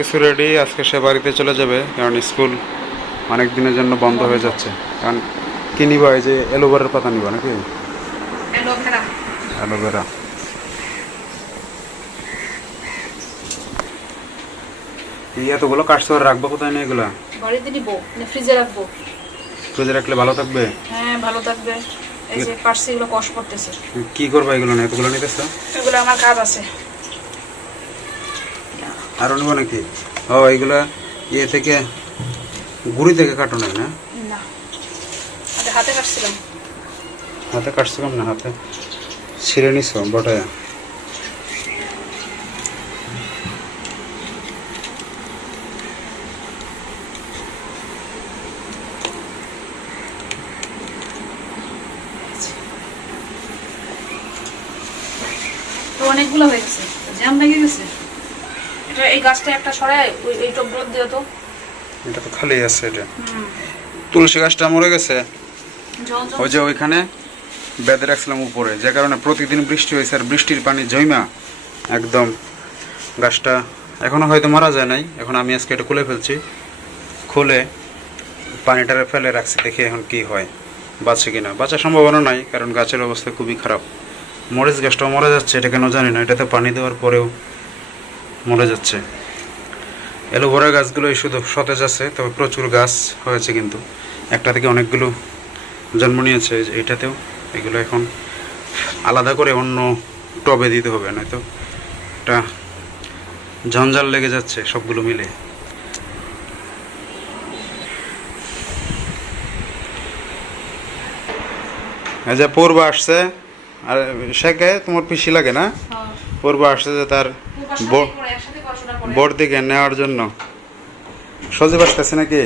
কিছু রেডি আজকে সে বাড়িতে চলে যাবে কারণ স্কুল অনেক দিনের জন্য বন্ধ হয়ে যাচ্ছে। কারণ কি নিবা এই যে এলোভেরার পাতা নিবা নাকি? অ্যালোভেরা। এই এতগুলো আর রাখব কোথায় নিয়ে এগুলা? বাড়িতে নিব মানে ফ্রিজে রাখব। ফ্রিজে রাখলে ভালো থাকবে? হ্যাঁ ভালো থাকবে। এই যে কাটছি এগুলো কষ করতেছে কি করবা এগুলো নিয়ে? এতগুলো নিতেছো? এগুলো আমার কাজ আছে। আরও নেব নাকি? ও এইগুলা ইয়ে থেকে গুড়ি থেকে কাটো নাই না? না। হাতে কাটছিলাম। হাতে কাটছিলাম না হাতে। ছিঁড়ে নিছো বটায় তো অনেকগুলো হয়ে গেছে জ্যাম লেগে গেছে এটা এই গাছটা একটা ওই এই দিও তো। এটা তো খালি আছে এটা। তুলসী গাছটা মরে গেছে? ওই যে ওইখানে বেঁধে রাখছিলাম উপরে। যে কারণে প্রতিদিন বৃষ্টি হয়েছে আর বৃষ্টির পানি জৈমা একদম। গাছটা এখনও হয়তো মারা যায় নাই। এখন আমি আজকে এটা খুলে ফেলছি। খুলে পানিটারে ফেলে রাখছি দেখি এখন কি হয়। বাঁচে কিনা। বাঁচার সম্ভাবনা নাই কারণ গাছের অবস্থা খুবই খারাপ। মরিচ গাছটাও মরে যাচ্ছে এটা কেন জানি না। এটাতে পানি দেওয়ার পরেও মরে যাচ্ছে। এলোভেরা গাছগুলোই শুধু সতেজ আছে তবে প্রচুর গাছ হয়েছে কিন্তু। একটা থেকে অনেকগুলো জন্ম নিয়েছে এটাতেও। এগুলো এখন আলাদা করে অন্য টবে দিতে হবে নয়তো একটা ঝঞ্ঝাল লেগে যাচ্ছে সবগুলো মিলে। এই যে পূর্ব আসছে আর শেখে তোমার পিসি লাগে না? হ্যাঁ। পূর্ব আসছে যে তার বোর্ড দিকে নেওয়ার জন্য সজীব আসতেছে নাকি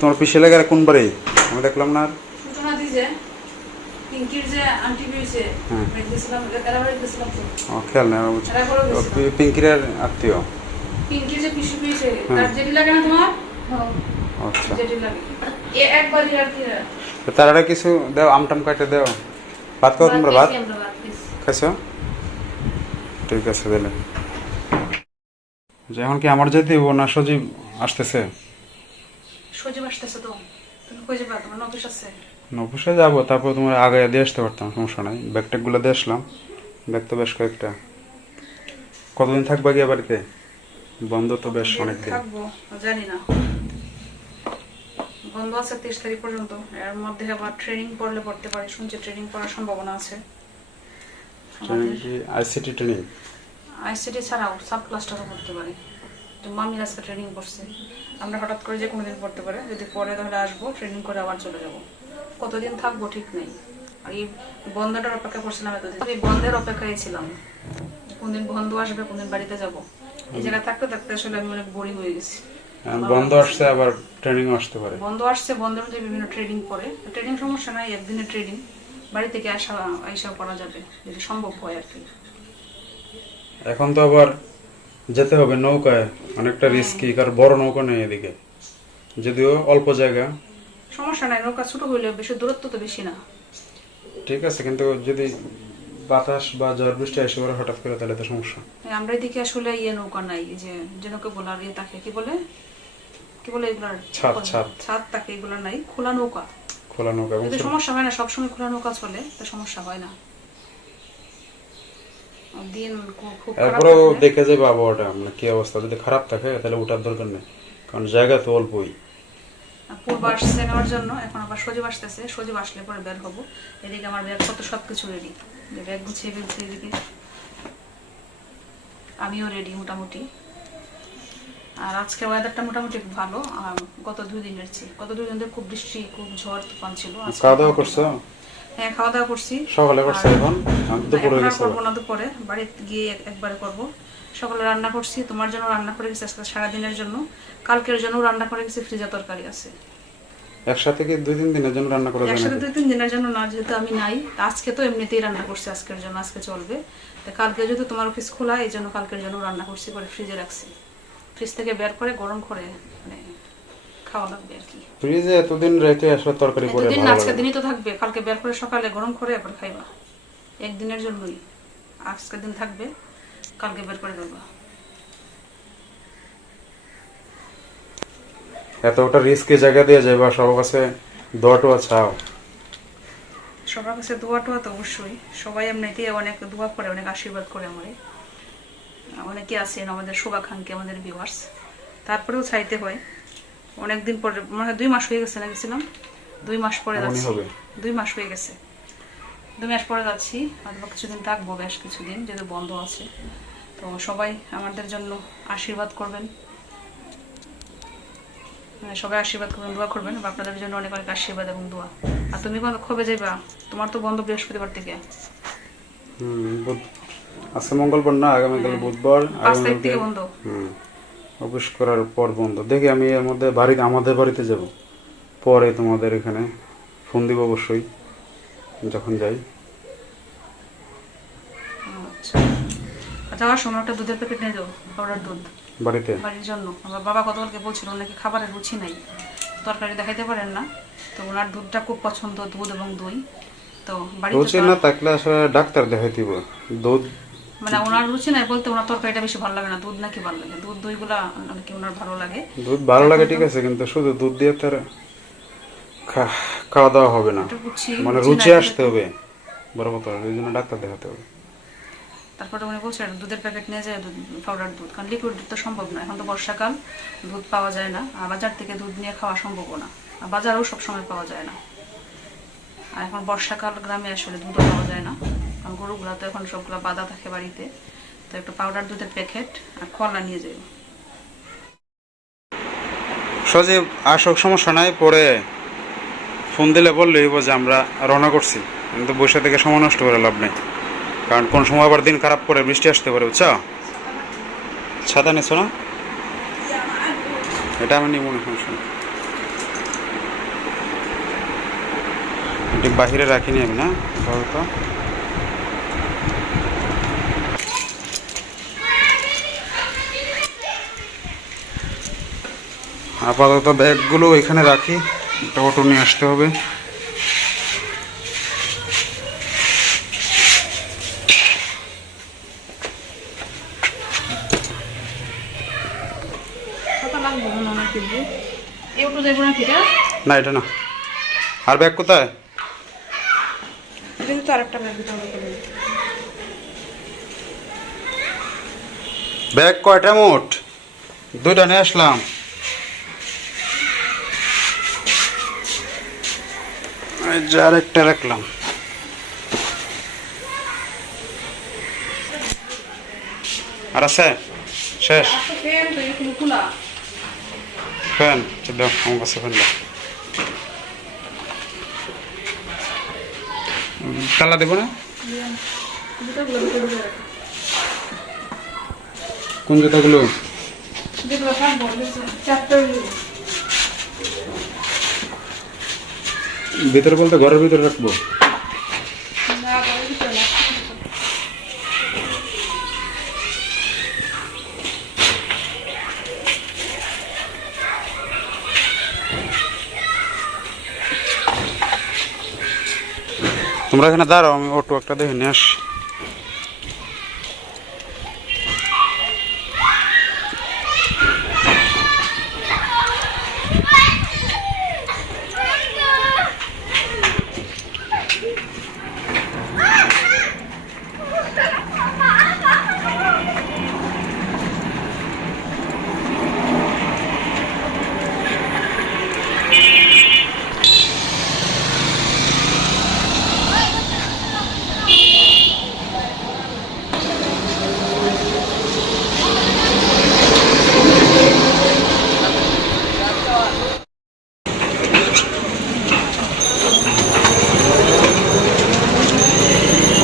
তোমার পিসি লাগে আর কোন বাড়ি আমি দেখলাম না আর। সূচনা পিঙ্কির যে আন্টি পেয়েছে, হুম। বাড়ি গেছিলাম, এরা বাড়ি গেছিলাম তো। ও খেয়াল নেই আমার বুঝছি। এরা করে ও, গেছিলাম। পি- পিঙ্কিরের আত্মীয় পিঙ্কির যে পিসু পেয়েছে, তার জেঠি লাগে না তোমার? আচ্ছা লাগে। এ আর কি কিছু দেও আমটাম কাটে দেও ভাত খাও তোমরা ভাত। খাইছো ঠিক আছে দিলে যে এখন কি আমার যেতে হইব না সজীব আসতেছে? সজীব আসতেছে তো। তুমি কই যাবা? তোমার আছে? যাব তারপর তোমার আগে দিয়ে আসতে পারতাম সমস্যা নাই। ব্যাগ ট্যাগগুলো দিয়ে আসলাম। ব্যাগ তো বেশ কয়েকটা। কতদিন থাকবা গিয়ে বাড়িতে? বন্ধ তো বেশ অনেক দিন থাকব? জানি না। বন্ধ আছে তেইশ তারিখ পর্যন্ত। এর মধ্যে আবার ট্রেনিং পড়লে পড়তে পারি। শুনছি ট্রেনিং পড়ার সম্ভাবনা আছে। আইসিটি ট্রেনিং আইসিটি ছাড়াও সাব ক্লাসটাও করতে পারি। তো মামির আজকে ট্রেনিং করছে। আমরা হঠাৎ করে যে কোনো দিন পড়তে পারে। যদি পরে তাহলে আসব ট্রেনিং করে আবার চলে যাব। কতদিন থাকব ঠিক নেই। আর এই বন্ধটার অপেক্ষা করছিলাম এতদিন। এই বন্ধের অপেক্ষায় ছিলাম। কোনদিন বন্ধ আসবে কোনদিন বাড়িতে যাব। এই জায়গায় থাকতে থাকতে আসলে আমি অনেক বোরিং হয়ে গেছি। বন্ধ আসছে আবার ট্রেনিং আসতে পারে। বন্ধ আসছে বন্ধের মধ্যে বিভিন্ন ট্রেনিং করে। ট্রেনিং সমস্যা নাই একদিনের ট্রেনিং বাড়ি থেকে আসা আইসা করা যাবে যদি সম্ভব হয় আর কি। এখন তো আবার যেতে হবে নৌকায় অনেকটা রিস্কি কারণ বড় নৌকা নেই এদিকে। যদিও অল্প জায়গা। সমস্যা নাই নৌকা ছোট হইলে বেশি দূরত্ব তো বেশি না। ঠিক আছে কিন্তু যদি বাতাস বা ঝড় বৃষ্টি এসে পড়ে হঠাৎ করে তাহলে তো সমস্যা। আমরা এদিকে আসলে ইয়ে নৌকা নাই যে যে নৌকা বলার ইয়ে থাকে কি বলে? কি বলে এগুলার? ছাদ, ছাদ। ছাদ থাকে এগুলো নাই খোলা নৌকা। খোলা নৌকা এবং সমস্যা হয় না সবসময় খোলা নৌকা চলে তো সমস্যা হয় না। দিন খুব খারাপ দেখে যাবে আবহাওয়াটা মানে কি অবস্থা? যদি খারাপ থাকে তাহলে ওঠার দরকার নেই। কারণ জায়গা তো অল্পই। পূর্ব নেওয়ার জন্য এখন আবার সজীব আসতেছে সজীব আসলে পরে বের হব। এদিকে আমার সব কিছু রেডি ব্যাগ গুছিয়ে ফেলছি এদিকে। আমিও রেডি মোটামুটি। আর আজকে ওয়েদারটা মোটামুটি ভালো আর গত দুই দিনের চেয়ে। গত দুই দিন খুব বৃষ্টি খুব ঝড় তুফান ছিল। খাওয়া দাওয়া করছ? হ্যাঁ খাওয়া দাওয়া করছি। সকালে করছ এখন? আমি তো পড়ে এখন আর গেছে করব না তো পরে বাড়িতে গিয়ে একবারে করব। সকালে রান্না করছি তোমার জন্য রান্না করে গেছি আজকে সারাদিনের জন্য। কালকের জন্য রান্না করে গেছি ফ্রিজে তরকারি আছে। একসাথে কি দুই তিন দিনের জন্য রান্না করা যায় একসাথে দুই তিন দিনের জন্য না যেহেতু আমি নাই। আজকে তো এমনিতেই রান্না করছি আজকের জন্য আজকে চলবে। তা কালকে যেহেতু তোমার অফিস খোলা এই জন্য কালকের জন্য রান্না করছি করে ফ্রিজে রাখছি। ফ্রিজ থেকে বের করে গরম করে মানে খাওয়া লাগবে আর কি। ফ্রিজে এতদিন রেখে আসলে তরকারি আজকে দিনই তো থাকবে। কালকে বের করে সকালে গরম করে খাইবা। একদিনের জন্যই। দিন থাকবে কালকে বের করে জায়গা দিয়ে যাইবা সবার কাছে দোয়াটোয়া সবার কাছে দোয়াটোয়া তো অবশ্যই। সবাই এমনিতেই অনেক দোয়া করে অনেক আশীর্বাদ করে আমার। অনেকে আছেন আমাদের শুভাকাঙ্ক্ষী আমাদের ভিউয়ার্স তারপরেও চাইতে হয়। অনেকদিন পরে মানে দুই মাস হয়ে গেছে না গেছিলাম? দুই মাস পরে যাচ্ছি। দুই মাস হয়ে গেছে। দুই মাস পরে যাচ্ছি। অথবা কিছুদিন থাকব বেশ কিছুদিন যেহেতু বন্ধ আছে। তো সবাই আমাদের জন্য আশীর্বাদ করবেন। মানে সবাই আশীর্বাদ করবেন দোয়া করবেন। বা আপনাদের জন্য অনেক অনেক আশীর্বাদ এবং দোয়া। আর তুমি কবে যাইবা? তোমার তো বন্ধ বৃহস্পতিবার থেকে। হুম আজকে মঙ্গলবার না আগামীকাল বুধবার বন্ধ। হুম অফিস করার পর বন্ধ। দেখি আমি এর মধ্যে বাড়িতে আমাদের বাড়িতে যাব। পরে তোমাদের এখানে ফোন দিব অবশ্যই যখন যাই। আচ্ছা। যাওয়ার সময় একটা দুধের প্যাকেট নিয়ে যাও পাউডার দুধ। বাড়িতে? বাড়ির জন্য। আমার বাবা গতকালকে বলছিল নাকি খাবারের রুচি নাই। তরকারি দেখাইতে পারেন না। তো ওনার দুধটা খুব পছন্দ দুধ এবং দই। তো রুচি না থাকলে আসলে ডাক্তার দেখাই দিব দুধ মানে ওনার রুচি নাই বলতে ওনার তরকারিটা বেশি ভালো লাগে না দুধ নাকি ভালো লাগে? দুধ দইগুলা নাকি ওনার ভালো লাগে? দুধ ভালো লাগে ঠিক আছে কিন্তু শুধু দুধ দিয়ে তার খাওয়া দাওয়া হবে না। মানে রুচি রুচি আসতে হবে বড় কথা এই জন্য ডাক্তার দেখাতে হবে। তারপরে উনি বলছেন দুধের প্যাকেট নিয়ে যায় দুধ পাউডার দুধ। কারণ লিকুইড দুধ তো সম্ভব না এখন তো বর্ষাকাল দুধ পাওয়া যায় না। আর বাজার থেকে দুধ নিয়ে খাওয়া সম্ভব না। আর বাজারেও সবসময় পাওয়া যায় না। আর এখন বর্ষাকাল গ্রামে আসলে দুধও পাওয়া যায় না। কারণ গরুগুলা তো এখন সবগুলো বাঁধা থাকে বাড়িতে। তো একটু পাউডার দুধের প্যাকেট আর কলা নিয়ে যাই। সজীব, আসক, সমস্যা নাই, পরে ফোন দিলে হইব যে আমরা রওনা করছি। কিন্তু বসে থেকে সময় নষ্ট করে লাভ নেই। কারণ কোন সময় আবার দিন খারাপ করে বৃষ্টি আসতে পারে, বুঝছ? ছাতা নিছো না? এটা আমি নিব না, সমস্যা এটি বাহিরে রাখিনি আমি না? আপাতত। আপাতত ব্যাগগুলো এখানে রাখি একটা অটো নিয়ে আসতে হবে। না এটা না। আর ব্যাগ কোথায়? এটা তো আরেকটা ব্যাগ দিতে হবে ব্যাগ কয়টা মোট? দুইটা নিয়ে আসলাম। এই যে আরেকটা রাখলাম। আর আছে? শেষ। ফ্যান দাও আমার কাছে ফ্যান দাও। উম, দেব না? কোন জুতাগুলো? ভিতরে বলতে ঘরের ভিতরে রাখব। তোমরা এখানে দাঁড়াও আমি অটো একটা দেখে নিয়ে আসি।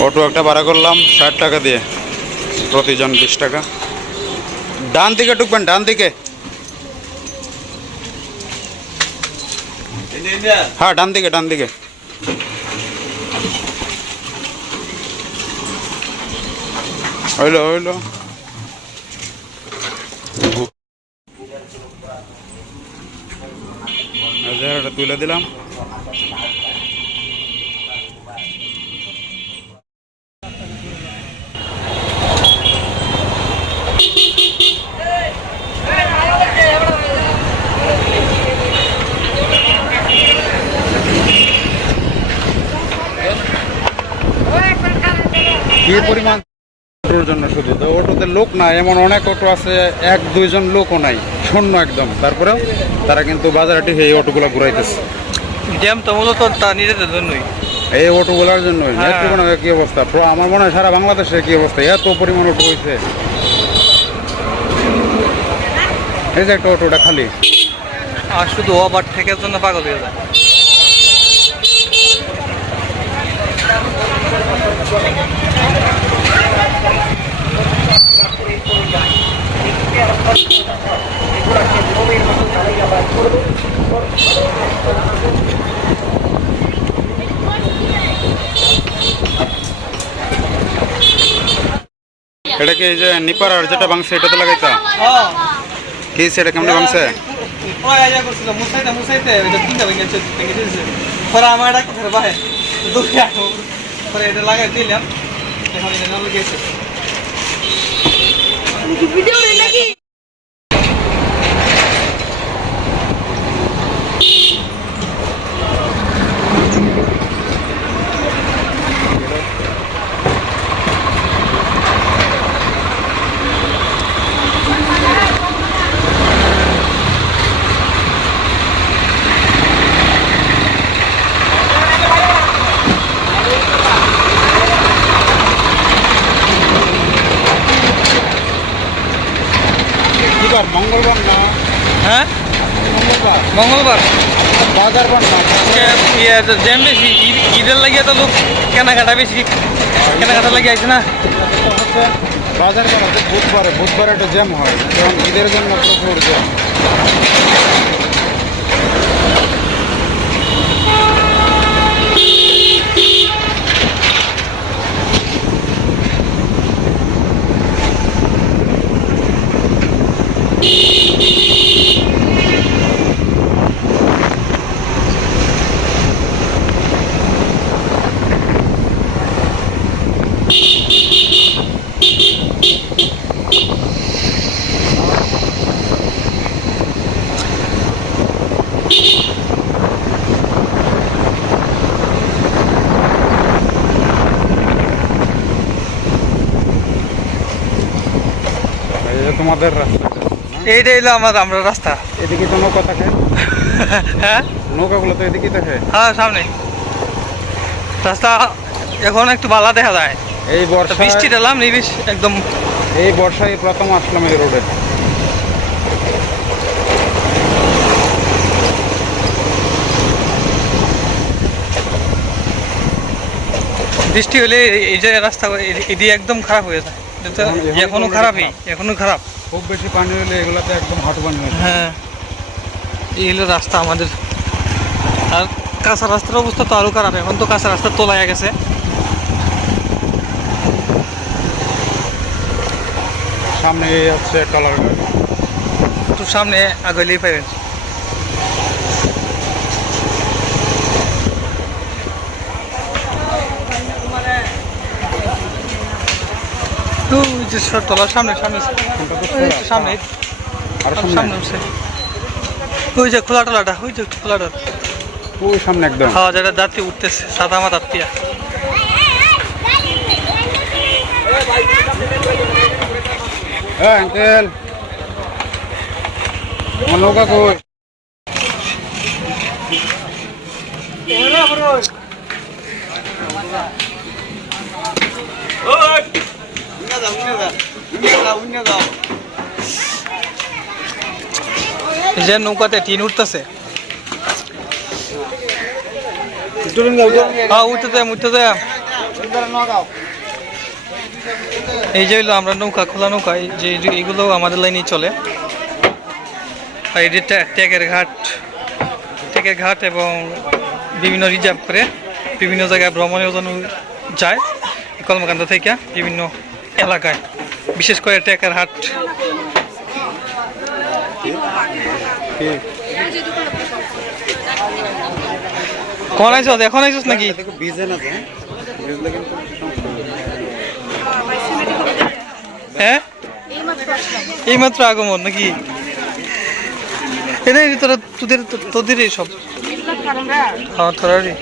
অটো একটা ভাড়া করলাম, ষাট টাকা দিয়ে। প্রতিজন বিশ টাকা। ডান দিকে ঢুকবেন, ডান দিকে। হ্যাঁ ডান দিকে ডান দিকে। হইল হইল। তুলে দিলাম। পরিমাণ অটোর জন্য শুধু। তো অটোতে লোক না এমন অনেক অটো আছে এক দুইজন লোকও নাই শূন্য একদম। তারপরেও তারা কিন্তু বাজারটি এই অটোগুলো ঘুরাইতেছে। জ্যাম তো মূলত তা নিজেদের জন্যই। এই অটোগুলোর জন্যই। হ্যাঁ। নেত্রকোনার কি অবস্থা? আমার মনে হয় সারা বাংলাদেশে কি অবস্থা? এত পরিমাণ অটো হয়েছে এই যে একটা অটোটা খালি। আর শুধু ওভার ঠেকের জন্য পাগল হয়ে যায়। এটা কি এই যে নিপার আর যেটা ভাঙছে এটাতে লাগাইতা হ্যাঁ কি সেটা কেমনে ভাঙছে ওই আইয়া করছিল মুসাইতে মুসাইতে ওইটা তিনটা ভেঙে গেছে ভেঙে দিয়েছে পরে আমার একটা কথা বাহে দুঃখে আসো পরে এটা লাগাই দিলাম এখন এটা নাম গেছে কিবার মঙ্গলবার না হ্যাঁ মঙ্গলবার বাজারবার না ঈদ- ঈদের লাগিয়ে তো লোক কেনাকাটা বেশি। কেনাকাটা লাগিয়ে আছে না? বাজার করা বুধবারে বুধবারে একটা জ্যাম হয় কারণ ঈদের জন্য প্রচুর জ্যাম। রাস্তা। এইটাই হলো আমার আমরা রাস্তা। এদিকে তো নৌকা থাকে। হ্যাঁ? নৌকাগুলো তো এদিকে থাকে। হ্যাঁ সামনে। রাস্তা এখন একটু বালা দেখা যায়। এই বর্ষা বৃষ্টি একদম এই বর্ষায় প্রথম আসলাম এই রোডে। বৃষ্টি হলে এই- যে রাস্তা এদিকে একদম খারাপ হয়ে যায়। এখনও খারাপই এখনও খারাপ। খুব বেশি পানি হলে এগুলোতে একদম হাঁটু পানি হয়ে এই হলো রাস্তা আমাদের। আর কাঁচা রাস্তার অবস্থা তো আরও খারাপ এখন তো কাঁচা রাস্তা তোলায় গেছে। সামনে আছে হচ্ছে কালার তো সামনে আগলেই পাবেন তলার সামনে সামনে সামনে আর সামনে উঠছে ওই যে খোলা টলাটা ওই যে খোলাটা ওই সামনে একদম। খাওয়া যেটা দাঁতি উঠতেছে সাদা মা দাঁতিয়া হ্যাঁ আঙ্কেল আমার নৌকা কই এই যে নৌকাতে টিন উঠতেছে। হ্যাঁ এই যে হইল আমরা নৌকা, খোলা নৌকা যে এগুলো আমাদের লাইনেই চলে। আর ট্যাগের ঘাট ট্যাগের ঘাট এবং বিভিন্ন রিজার্ভ করে বিভিন্ন জায়গায় ভ্রমণের জন্য যায় কর্মকাণ্ড থেকে বিভিন্ন এলাকায়। বিশেষ করে ট্যাগের হাট কখন আইসস এখন আইসস নাকি? কিন্তু হ্যাঁ? এইমাত্র আগমন নাকি? এনে তোরা তোদের তোদের সব। হ্যাঁ তোরারই।